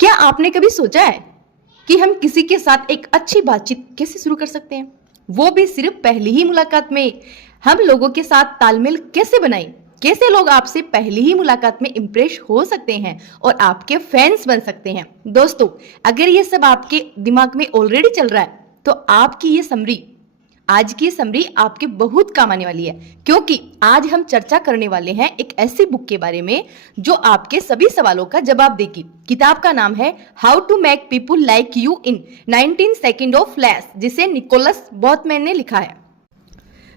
क्या आपने कभी सोचा है कि हम किसी के साथ एक अच्छी बातचीत कैसे शुरू कर सकते हैं, वो भी सिर्फ पहली ही मुलाकात में। हम लोगों के साथ तालमेल कैसे बनाएं, कैसे लोग आपसे पहली ही मुलाकात में इंप्रेस हो सकते हैं और आपके फैंस बन सकते हैं। दोस्तों, अगर ये सब आपके दिमाग में ऑलरेडी चल रहा है तो आज की समरी आपके बहुत काम आने वाली है, क्योंकि आज हम चर्चा करने वाले हैं एक ऐसी बुक के बारे में जो आपके सभी सवालों का जवाब देगी। किताब का नाम है how to make people like you in 19 second of flash, जिसे निकोलस बॉथमैन ने लिखा है।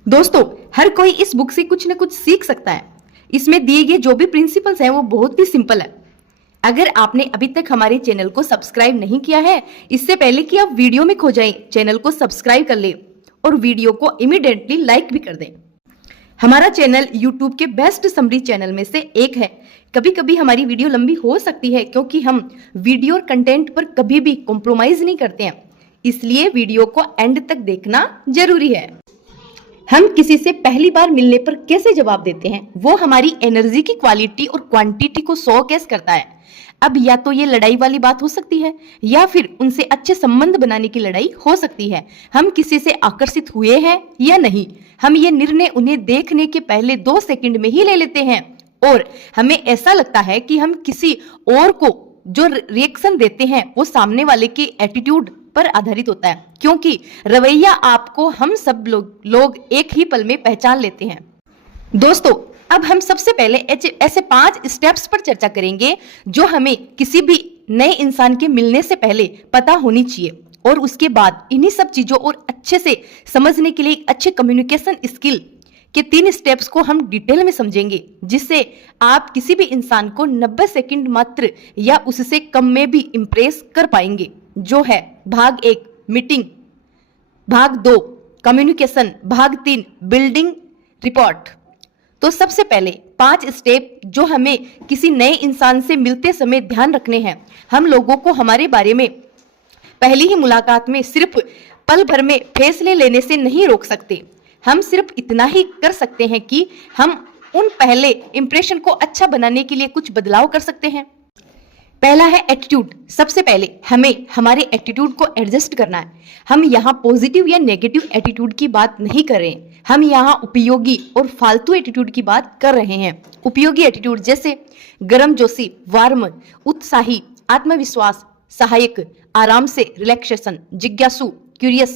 दोस्तों, हर कोई इस बुक से कुछ न कुछ सीख सकता है। इसमें दिए गए जो भी प्रिंसिपल्स हैं वो बहुत ही सिंपल है। अगर आपने अभी तक हमारे चैनल को सब्सक्राइब नहीं किया है, इससे पहले कि आप वीडियो में खो जाएं, चैनल को सब्सक्राइब कर ले और वीडियो को इमीडिएटली लाइक भी कर दें। हमारा चैनल यूट्यूब के बेस्ट समरी चैनल में से एक है। कभी कभी हमारी वीडियो लंबी हो सकती है क्योंकि हम वीडियो और कंटेंट पर कभी भी कॉम्प्रोमाइज नहीं करते हैं, इसलिए वीडियो को एंड तक देखना जरूरी है। हम किसी से पहली बार मिलने पर कैसे जवाब देते हैं, वो हमारी एनर्जी की क्वालिटी और क्वांटिटी को शोकेस करता है। अब या तो ये लड़ाई वाली बात हो सकती है या फिर उनसे अच्छे संबंध बनाने की लड़ाई हो सकती है। हम किसी से आकर्षित हुए हैं या नहीं, हम ये निर्णय उन्हें देखने के पहले 2 सेकंड में ही ले लेते हैं और हमें ऐसा लगता है कि हम किसी और को जो रिएक्शन देते हैं वो सामने वाले के एटीट्यूड पर आधारित होता है, क्योंकि रवैया आपको हम सब लोग एक ही पल में पहचान लेते हैं। दोस्तों, अब हम सबसे पहले ऐसे 5 स्टेप्स पर चर्चा करेंगे जो हमें किसी भी नए इंसान के मिलने से पहले पता होनी चाहिए, और उसके बाद इन्हीं सब चीजों और अच्छे से समझने के लिए एक अच्छे कम्युनिकेशन स्किल के 3 स्टेप्स को हम डिटेल में समझेंगे, जिससे आप किसी भी इंसान को 90 सेकंड मात्र या उससे कम में भी इंप्रेस कर पाएंगे। जो है भाग 1 मीटिंग, भाग 2 कम्युनिकेशन, भाग 3 बिल्डिंग रिपोर्ट। तो सबसे पहले 5 स्टेप जो हमें किसी नए इंसान से मिलते समय ध्यान रखने हैं। हम लोगों को हमारे बारे में पहली ही मुलाकात में सिर्फ पल भर में फैसले लेने से नहीं रोक सकते। हम सिर्फ इतना ही कर सकते हैं कि हम उन पहले इंप्रेशन को अच्छा बनाने के लिए कुछ बदलाव कर सकते हैं। पहला है एटीट्यूड। सबसे पहले हमें हमारे एटीट्यूड को एडजस्ट करना है। हम यहाँ पॉजिटिव या नेगेटिव एटीट्यूड की बात नहीं कर रहे हैं, हम यहाँ उपयोगी और फालतू एटीट्यूड की बात कर रहे हैं। उपयोगी एटीट्यूड जैसे गर्मजोशी, वार्म, उत्साही, आत्मविश्वास, सहायक, आराम से, रिलैक्सेशन, जिज्ञासु, क्यूरियस,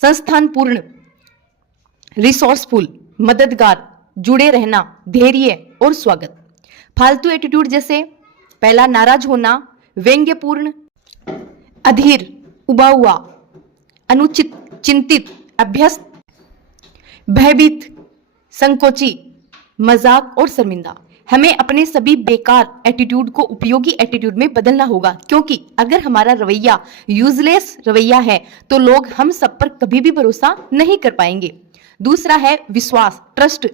संस्थानपूर्ण, रिसोर्सफुल, मददगार, जुड़े रहना, धैर्य और स्वागत। फालतू एटीट्यूड जैसे पहला नाराज होना, व्यंग्यपूर्ण, अधीर, उबा हुआ, अनुचित, चिंतित, अभ्यस्त, भयभीत, संकोची, मजाक और शर्मिंदा। हमें अपने सभी बेकार एटीट्यूड को उपयोगी एटीट्यूड में बदलना होगा, क्योंकि अगर हमारा रवैया यूजलेस रवैया है तो लोग हम सब पर कभी भी भरोसा नहीं कर पाएंगे। दूसरा है विश्वास, ट्रस्ट।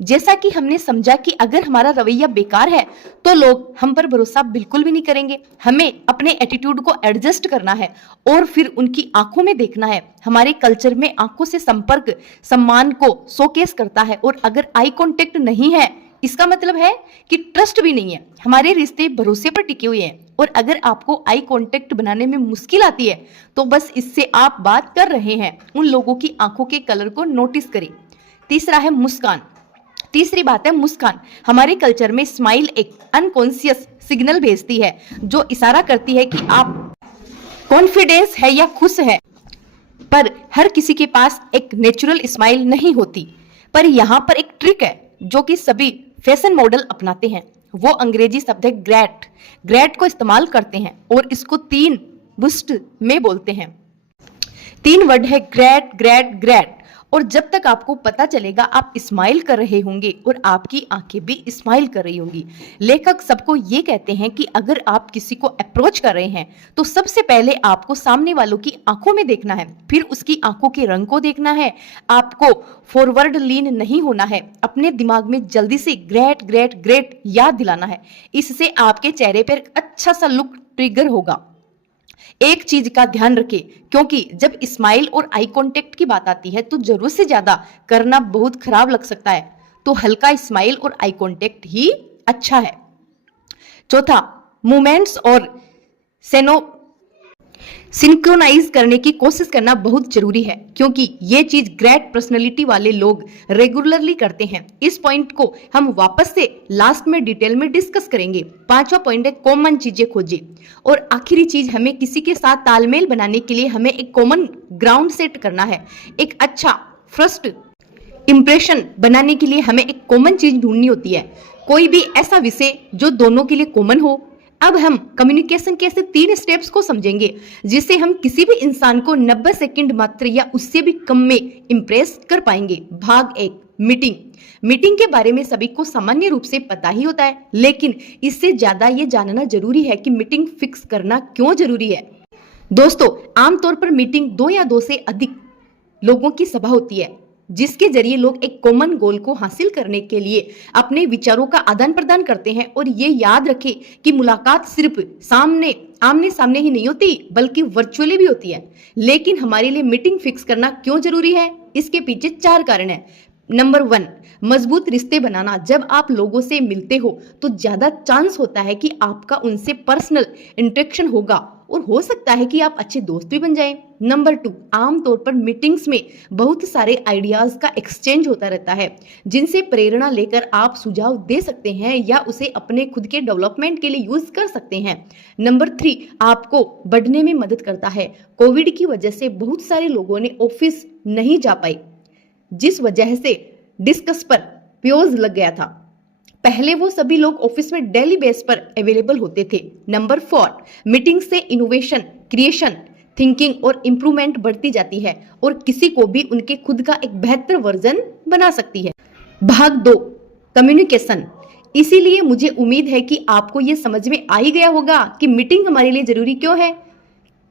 जैसा कि हमने समझा कि अगर हमारा रवैया बेकार है तो लोग हम पर भरोसा बिल्कुल भी नहीं करेंगे। हमें अपने एटीट्यूड को एडजस्ट करना है और फिर उनकी आंखों में देखना है। हमारे कल्चर में आंखों से संपर्क सम्मान को शोकेस करता है, और अगर आई कांटेक्ट नहीं है इसका मतलब है कि ट्रस्ट भी नहीं है। हमारे रिश्ते भरोसे पर टिके हुए हैं, और अगर आपको आई कांटेक्ट बनाने में मुश्किल आती है तो बस इससे आप बात कर रहे हैं। उन लोगों की आंखों के कलर को नोटिस करें। तीसरा है मुस्कान। तीसरी बात है मुस्कान। हमारे कल्चर में स्माइल एक अनकॉन्शियस सिग्नल भेजती है जो इशारा करती है कि आप कॉन्फिडेंस है या खुश है, पर हर किसी के पास एक नेचुरल स्माइल नहीं होती। पर यहाँ पर एक ट्रिक है जो कि सभी फैशन मॉडल अपनाते हैं। वो अंग्रेजी शब्द है ग्रेट। ग्रेट को इस्तेमाल करते हैं और इसको 3 बुस्ट में बोलते हैं। 3 वर्ड है ग्रेट, ग्रेट, ग्रेट। और जब तक आपको पता चलेगा आप स्माइल कर रहे होंगे और आपकी आंखें भी स्माइल कर रही होंगी। लेखक सबको ये कहते हैं कि अगर आप किसी को अप्रोच कर रहे हैं तो सबसे पहले आपको सामने वालों की आंखों में देखना है, फिर उसकी आंखों के रंग को देखना है। आपको फॉरवर्ड लीन नहीं होना है, अपने दिमाग में जल्दी से ग्रेट, ग्रेट, ग्रेट याद दिलाना है। इससे आपके चेहरे पर अच्छा सा लुक ट्रिगर होगा। एक चीज का ध्यान रखें, क्योंकि जब स्माइल और आई कांटेक्ट की बात आती है तो जरूरत से ज्यादा करना बहुत खराब लग सकता है, तो हल्का स्माइल और आई कांटेक्ट ही अच्छा है। चौथा, मूवमेंट्स और सेनो सिंक्रोनाइज करने की कोशिश करना बहुत जरूरी है, क्योंकि ये चीज ग्रेट पर्सनैलिटी वाले लोग रेगुलरली करते हैं। इस पॉइंट को हम वापस से लास्ट में डिटेल में डिस्कस करेंगे। पांचवा पॉइंट है कॉमन चीजें खोजें। और आखिरी चीज, हमें किसी के साथ तालमेल बनाने के लिए हमें एक कॉमन ग्राउंड सेट करना है। एक अच्छा फर्स्ट इंप्रेशन बनाने के लिए हमें एक कॉमन चीज ढूंढनी होती है, कोई भी ऐसा विषय जो दोनों के लिए कॉमन हो। अब हम कम्युनिकेशन के ऐसे 3 स्टेप्स को समझेंगे जिससे हम किसी भी इंसान को 90 सेकंड मात्र या उससे भी कम में इंप्रेस कर पाएंगे। भाग 1, मीटिंग। मीटिंग के बारे में सभी को सामान्य रूप से पता ही होता है, लेकिन इससे ज्यादा ये जानना जरूरी है कि मीटिंग फिक्स करना क्यों जरूरी है। दोस्तों, आमतौर पर मीटिंग 2 या 2 से अधिक लोगों की सभा होती है, जिसके जरिए लोग एक कॉमन गोल को हासिल करने के लिए अपने विचारों का आदान प्रदान करते हैं। और ये याद रखें कि मुलाकात सिर्फ आमने सामने ही नहीं होती, बल्कि वर्चुअली भी होती है। लेकिन हमारे लिए मीटिंग फिक्स करना क्यों जरूरी है? इसके पीछे 4 कारण हैं। नंबर 1, मजबूत रिश्ते बनाना। जब आप लोगों से मिलते हो तो ज्यादा चांस होता है कि आपका उनसे पर्सनल इंटरेक्शन होगा और हो सकता है कि आप अच्छे दोस्त भी बन जाएं। नंबर 2, आमतौर पर मीटिंग्स में बहुत सारे आइडियाज का एक्सचेंज होता रहता है, जिनसे प्रेरणा लेकर आप सुझाव दे सकते हैं या उसे अपने खुद के डेवलपमेंट के लिए यूज कर सकते हैं। नंबर 3, आपको बढ़ने में मदद करता है। कोविड की वजह से बहुत सारे लोगों ने ऑफिस नहीं जा पाए, जिस वजह से डिस्कस पर प्योज लग गया था। पहले वो सभी लोग ऑफिस में डेली बेस पर अवेलेबल होते थे। नंबर 4, मीटिंग से इनोवेशन, क्रिएशन, थिंकिंग और इंप्रूवमेंट बढ़ती जाती है और किसी को भी उनके खुद का एक बेहतर वर्जन बना सकती है। भाग 2, कम्युनिकेशन। इसीलिए मुझे उम्मीद है कि आपको ये समझ में आ ही गया होगा कि मीटिंग हमारे लिए जरूरी क्यों है।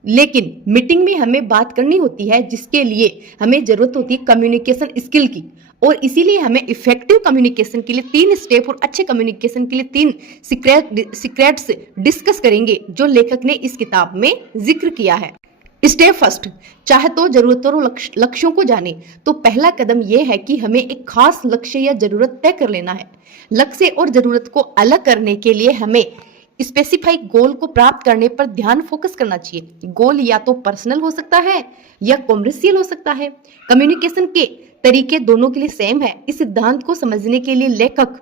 लेकिन मीटिंग में हमें बात करनी होती है, जिसके लिए हमें जरूरत होती है कम्युनिकेशन स्किल की। और इसीलिए हमें इफेक्टिव कम्युनिकेशन के लिए 3 स्टेप और अच्छे कम्युनिकेशन के लिए 3 सीक्रेट्स डिस्कस करेंगे, जो लेखक ने इस किताब में जिक्र किया है। स्टेप फर्स्ट, चाहे तो जरूरतों और लक्ष्यों को जाने। तो पहला कदम यह है कि हमें एक खास लक्ष्य या जरूरत तय कर लेना है। लक्ष्य और जरूरत को अलग करने के लिए हमें स्पेसिफाइड गोल को प्राप्त करने पर ध्यान फोकस करना चाहिए। गोल या तो पर्सनल हो सकता है या कॉमर्शियल हो सकता है। कम्युनिकेशन के तरीके दोनों के लिए सेम है। इस सिद्धांत को समझने के लिए लेखक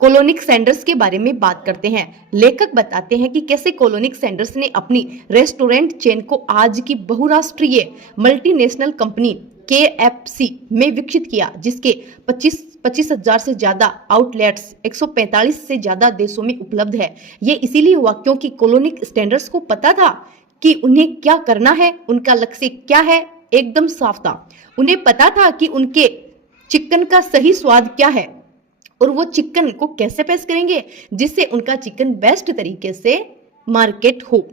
कोलोनिक सैंडर्स के बारे में बात करते हैं। लेखक बताते हैं कि कैसे कोलोनिक सैंडर्स ने अपनी रेस्टोरेंट चेन को आज की बहुराष्ट्रीय मल्टीनेशनल कंपनी KFC में विकसित किया, जिसके 25,000 से ज्यादा आउटलेट्स 145 से ज्यादा देशों में उपलब्ध है। ये इसीलिए हुआ क्योंकि कोलोनिक सैंडर्स को पता था कि उन्हें क्या करना है, उनका लक्ष्य क्या है, एकदम साफ था। उन्हें पता था कि उनके चिकन का सही स्वाद क्या है और वो चिकन को कैसे पेश करेंगे जिससे उनका चिकन बेस्ट तरीके से मार्केट हो।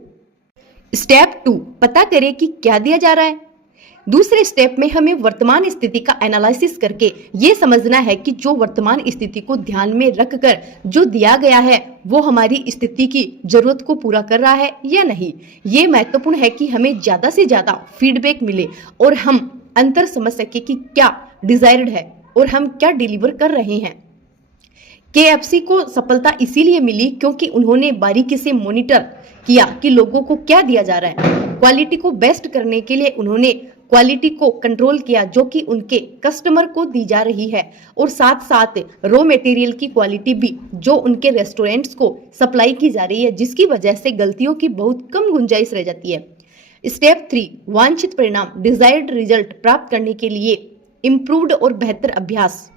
स्टेप 2, पता करें कि क्या दिया जा रहा है। दूसरे स्टेप में हमें वर्तमान स्थिति का एनालिसिस करके ये समझना है कि जो वर्तमान स्थिति को ध्यान में रखकर जो दिया गया है वो हमारी स्थिति की जरूरत को पूरा कर रहा है या नहीं। ये महत्वपूर्ण है कि हमें ज्यादा से ज्यादा फीडबैक मिले और हम अंतर समझ सके कि क्या डिजायर्ड है और हम क्या डिलीवर कर रहे हैं। KFC को सफलता इसीलिए मिली क्योंकि उन्होंने बारीकी से मॉनिटर किया कि लोगों को क्या दिया जा रहा है। क्वालिटी को बेस्ट करने के लिए उन्होंने क्वालिटी को कंट्रोल किया जो कि उनके कस्टमर को दी जा रही है, और साथ साथ रॉ मटेरियल की क्वालिटी भी जो उनके रेस्टोरेंट्स को सप्लाई की जा रही है, जिसकी वजह से गलतियों की बहुत कम गुंजाइश रह जाती है। स्टेप 3, वांछित परिणाम, डिजायर्ड रिजल्ट प्राप्त करने के लिए इम्प्रूव्ड और बेहतर अभ्यास।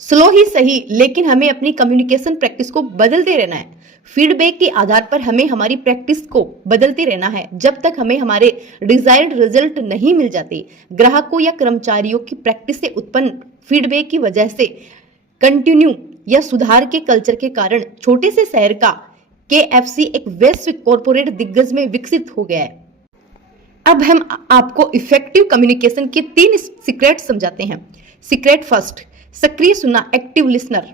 स्लो ही सही, लेकिन हमें अपनी कम्युनिकेशन प्रैक्टिस को बदलते रहना है। फीडबैक के आधार पर हमें हमारी प्रैक्टिस को बदलते रहना है जब तक हमें हमारे डिजायर्ड रिजल्ट नहीं मिल जाते। ग्राहकों या कर्मचारियों की प्रैक्टिस से उत्पन्न फीडबैक की वजह से कंटिन्यू या सुधार के कल्चर के कारण छोटे से शहर का KFC एक वैश्विक कॉर्पोरेट दिग्गज में विकसित हो गया है। अब हम आपको इफेक्टिव कम्युनिकेशन के 3 सीक्रेट समझाते हैं। सीक्रेट फर्स्ट, सक्रिय सुनना, एक्टिव लिसनर।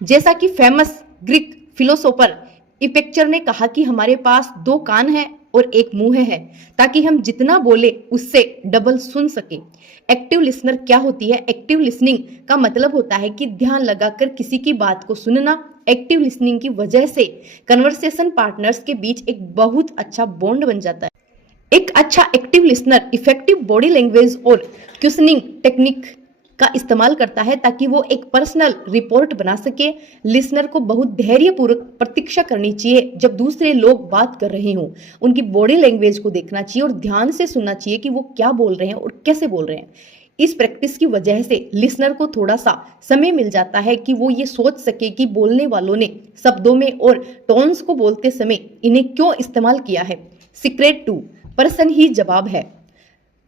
जैसा कि फेमस ग्रीक फिलोसोफर इपिक्चर ने कहा कि हमारे पास 2 कान हैं और एक मुंह है, ताकि हम जितना बोले उससे डबल सुन सके। एक्टिव लिसनर क्या होती है? एक्टिव लिसनिंग का मतलब होता है कि ध्यान लगाकर किसी की बात को सुनना। एक्टिव लिसनिंग की वजह से कन्वर्सेशन पार्टनर्स के बीच एक बहुत अच्छा बॉन्ड बन जाता है। एक अच्छा active listener effective body language और क्वेश्चनिंग टेक्निक का इस्तेमाल करता है ताकि वो एक पर्सनल रिपोर्ट बना सके। लिसनर को बहुत धैर्यपूर्वक प्रतीक्षा करनी चाहिए जब दूसरे लोग बात कर रहे हों। उनकी बॉडी लैंग्वेज को देखना चाहिए और ध्यान से सुनना चाहिए कि वो क्या बोल रहे हैं और कैसे बोल रहे हैं। इस प्रैक्टिस की वजह से लिसनर को थोड़ा सा समय मिल जाता है कि वो ये सोच सके कि बोलने वालों ने शब्दों में और टोन्स को बोलते समय इन्हें क्यों इस्तेमाल किया है। सीक्रेट 2, पर्सन ही जवाब है।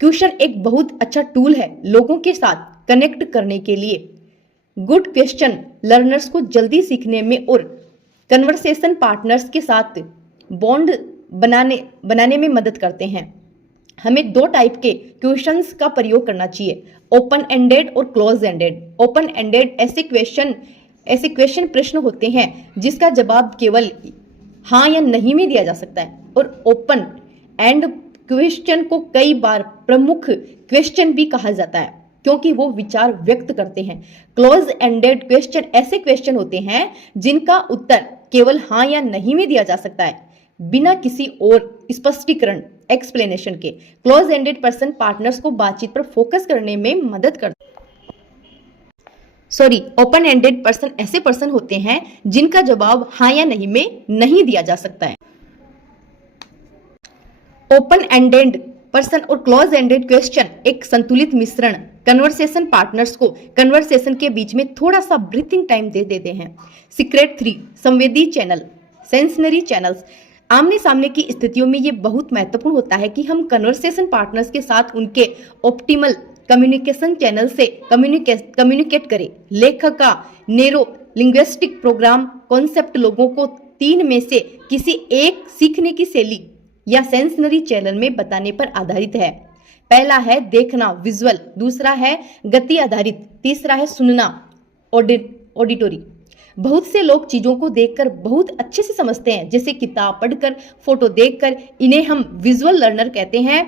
क्वेश्चन एक बहुत अच्छा टूल है लोगों के साथ कनेक्ट करने के लिए। गुड क्वेश्चन लर्नर्स को जल्दी सीखने में और कन्वर्सेशन पार्टनर्स के साथ बॉन्ड बनाने में मदद करते हैं। हमें 2 टाइप के क्वेश्चंस का प्रयोग करना चाहिए, ओपन एंडेड और क्लोज एंडेड। ओपन एंडेड ऐसे क्वेश्चन प्रश्न होते हैं जिसका जवाब केवल हाँ या नहीं में दिया जा सकता है, और ओपन एंड क्वेश्चन को कई बार प्रमुख क्वेश्चन भी कहा जाता है क्योंकि वो विचार व्यक्त करते हैं। क्लोज एंडेड क्वेश्चन ऐसे क्वेश्चन होते हैं जिनका उत्तर केवल हाँ या नहीं में दिया जा सकता है बिना किसी और स्पष्टीकरण एक्सप्लेनेशन के। क्लोज एंडेड पर्सन पार्टनर्स को बातचीत पर फोकस करने में मदद करते ओपन एंडेड पर्सन ऐसे पर्सन होते हैं जिनका जवाब हाँ या नहीं में नहीं दिया जा सकता है। ओपन एंडेड पर्सन और क्लोज एंडेड क्वेश्चन एक संतुलित मिश्रण कन्वर्सेशन पार्टनर्स को कन्वर्सेशन के बीच में थोड़ा सा ब्रीथिंग टाइम दे देते हैं। सीक्रेट 3, संवेदी चैनल, सेंसनरी चैनल्स। आमने सामने की स्थितियों में ये बहुत महत्वपूर्ण होता है कि हम कन्वर्सेशन पार्टनर्स के साथ उनके ऑप्टिमल कम्युनिकेशन चैनल से कम्युनिकेट करें। लेखक का नेरो लिंग्विस्टिक प्रोग्राम कॉन्सेप्ट लोगों को 3 में से किसी एक सीखने की शैली या सेंसनरी चैनल में बताने पर आधारित है। पहला है देखना, विजुअल। दूसरा है गति आधारित। तीसरा है सुनना, ऑडिटोरी। बहुत से लोग चीजों को देखकर बहुत अच्छे से समझते हैं, जैसे किताब पढ़कर, फोटो देखकर। इन्हें हम विजुअल लर्नर कहते हैं।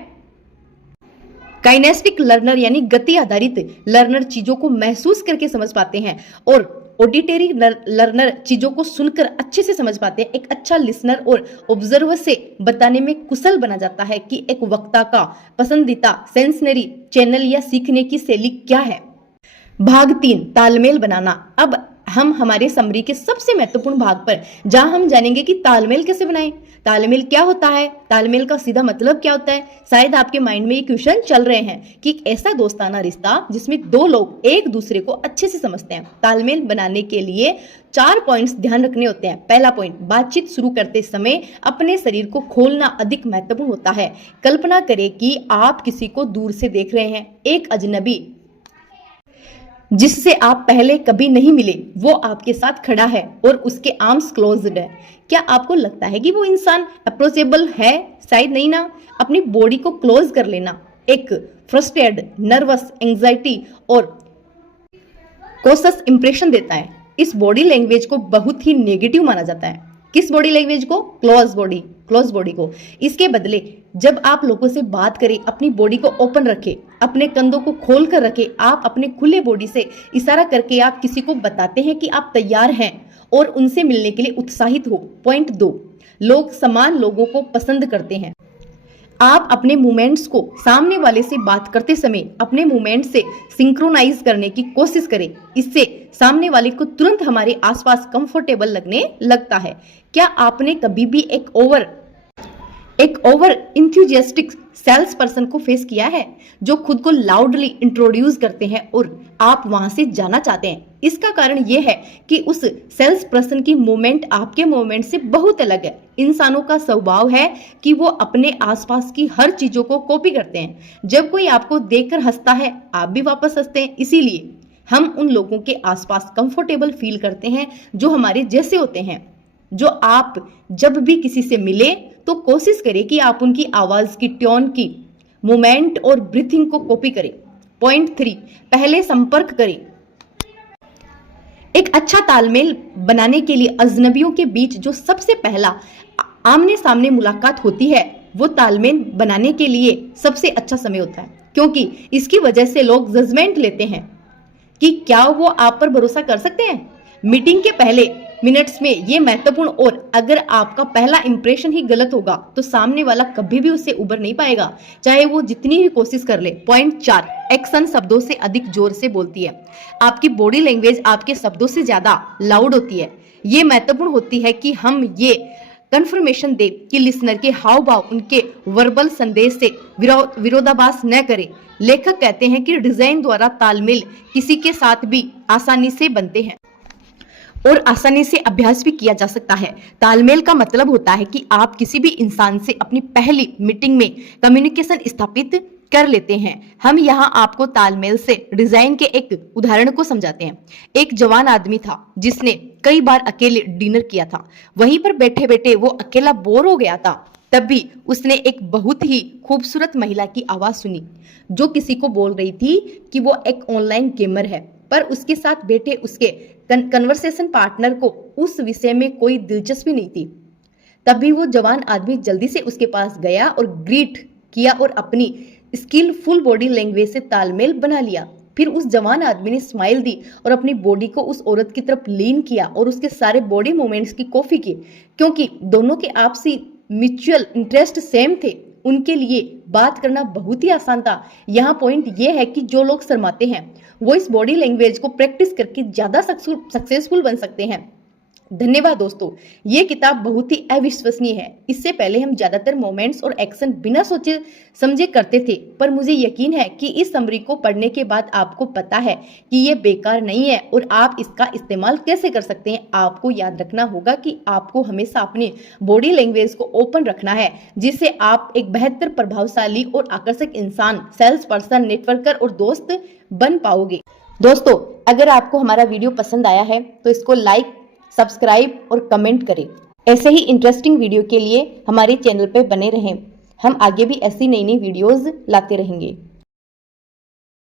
काइनेस्टिक लर्नर यानी गति आधारित लर्नर चीजों को महसूस करके समझ पाते हैं, और ऑडिटरी लर्नर चीजों को सुनकर अच्छे से समझ पाते हैं। एक अच्छा लिसनर और ऑब्जर्वर से बताने में कुशल बना जाता है कि एक वक्ता का पसंदीदा सेंसनरी चैनल या सीखने की शैली क्या है। भाग 3, तालमेल बनाना। अब हम हमारे समरी के सबसे महत्वपूर्ण भाग पर, जहां हम जानेंगे कि तालमेल कैसे बनाएं, तालमेल क्या होता है, तालमेल का सीधा मतलब क्या होता है। शायद आपके माइंड में ये क्वेश्चन चल रहे हैं कि एक ऐसा दोस्ताना रिश्ता जिसमें 2 लोग एक दूसरे को अच्छे से समझते हैं। तालमेल बनाने के लिए 4 पॉइंट्स ध्यान रखने होते हैं। पहला पॉइंट, बातचीत शुरू करते समय अपने शरीर को खोलना अधिक महत्वपूर्ण होता है। कल्पना करें कि आप किसी को दूर से देख रहे हैं। एक अजनबी जिससे आप पहले कभी नहीं मिले, वो आपके साथ खड़ा है और उसके आर्म्स क्लोज्ड है। क्या आपको लगता है कि वो इंसान अप्रोचेबल है? शायद नहीं ना। अपनी बॉडी को क्लोज कर लेना एक फ्रस्ट्रेटेड, नर्वस, एंजाइटी और कॉशस इंप्रेशन देता है। इस बॉडी लैंग्वेज को बहुत ही नेगेटिव माना जाता है। किस बॉडी लैंग्वेज को? क्लोज बॉडी को। इसके बदले जब आप लोगों से बात करें, अपनी बॉडी को ओपन रखें, अपने कंधों को खोल कर रखें। आप अपने खुले बॉडी से इशारा करके आप किसी को बताते हैं कि आप तैयार हैं और उनसे मिलने के लिए उत्साहित हो। पॉइंट 2, लोग समान लोगों को पसंद करते हैं। आप अपने मूवमेंट्स को सामने वाले से बात करते समय अपने मूवमेंट से सिंक्रोनाइज करने की कोशिश करें। इससे सामने वाले को तुरंत हमारे आसपास कंफर्टेबल लगने लगता है। क्या आपने कभी भी एक ओवर इंथुजियास्टिक सेल्स पर्सन को फेस किया है जो खुद को लाउडली इंट्रोड्यूस करते हैं और आप वहां से जाना चाहते हैं? इसका कारण यह है कि उस सेल्स पर्सन की मूवमेंट आपके मूवमेंट से बहुत अलग है। इंसानों का स्वभाव है कि वो अपने आसपास की हर चीजों को कॉपी करते हैं। जब कोई आपको देखकर हंसता है, आप भी वापस हंसते हैं। इसीलिए हम उन लोगों के आसपास कंफर्टेबल फील करते हैं जो हमारे जैसे होते हैं। जो आप जब भी किसी से मिले तो कोशिश करें कि आप उनकी आवाज की टोन की मूवमेंट और ब्रीथिंग को कॉपी करें। पॉइंट 3, पहले संपर्क करें। एक अच्छा तालमेल बनाने के लिए अजनबियों के बीच जो सबसे पहला आमने सामने मुलाकात होती है वो तालमेल बनाने के लिए सबसे अच्छा समय होता है, क्योंकि इसकी वजह से लोग जजमेंट लेते हैं कि क्या वो आप पर भरोसा कर सकते हैं। मीटिंग के पहले मिनट्स में ये महत्वपूर्ण, और अगर आपका पहला इंप्रेशन ही गलत होगा तो सामने वाला कभी भी उससे उबर नहीं पाएगा, चाहे वो जितनी ही कोशिश कर ले। पॉइंट 4, एक्शन शब्दों से अधिक जोर से बोलती है। आपकी बॉडी लैंग्वेज आपके शब्दों से ज्यादा लाउड होती है। ये महत्वपूर्ण होती है कि हम ये कंफर्मेशन दे कि लिसनर के हाव भाव उनके वर्बल संदेश से विरोधाभास न करें। लेखक कहते हैं कि डिजाइन द्वारा तालमेल किसी के साथ भी आसानी से बनते हैं और आसानी से अभ्यास भी किया जा सकता है। तालमेल का मतलब होता है कि आप किसी भी इंसान से अपनी पहली मीटिंग में कम्युनिकेशन स्थापित कर लेते हैं। हम यहाँ आपको तालमेल से डिजाइन के एक उदाहरण को समझाते हैं। एक जवान आदमी था जिसने कई बार अकेले डिनर किया था। वहीं पर बैठे बैठे वो अकेला बोर हो गया था। तब भी उसने एक बहुत ही खूबसूरत महिला की आवाज सुनी जो किसी को बोल रही थी कि वो एक ऑनलाइन गेमर है, पर उसके साथ बैठे उसके कन्वर्सेशन पार्टनर को उस विषय में कोई दिलचस्पी नहीं थी। तभी वो जवान आदमी जल्दी से उसके पास गया और ग्रीट किया और अपनी स्किलफुल बॉडी लैंग्वेज से तालमेल बना लिया। फिर उस जवान आदमी ने स्माइल दी और अपनी बॉडी को उस औरत की तरफ लीन किया और उसके सारे बॉडी मूवमेंट्स की कॉपी की। क्योंकि दोनों के आपसी म्यूचुअल इंटरेस्ट सेम थे, उनके लिए बात करना बहुत ही आसान था। यहाँ पॉइंट ये है कि जो लोग शर्माते हैं वो इस बॉडी लैंग्वेज को प्रैक्टिस करके ज्यादा सक्सेसफुल बन सकते हैं। धन्यवाद दोस्तों, ये किताब बहुत ही अविश्वसनीय है। इससे पहले हम ज्यादातर मोमेंट्स और एक्शन बिना सोचे समझे करते थे, पर मुझे यकीन है कि इस समरी को पढ़ने के बाद आपको पता है कि ये बेकार नहीं है और आप इसका इस्तेमाल कैसे कर सकते हैं। आपको याद रखना होगा कि आपको हमेशा अपनी बॉडी लैंग्वेज को ओपन रखना है, जिससे आप एक बेहतर, प्रभावशाली और आकर्षक इंसान, सेल्स पर्सन, नेटवर्कर और दोस्त बन पाओगे। दोस्तों, अगर आपको हमारा वीडियो पसंद आया है तो इसको लाइक, सब्सक्राइब और कमेंट करें। ऐसे ही इंटरेस्टिंग वीडियो के लिए हमारे चैनल पर बने रहें। हम आगे भी ऐसी नई नई वीडियोस लाते रहेंगे।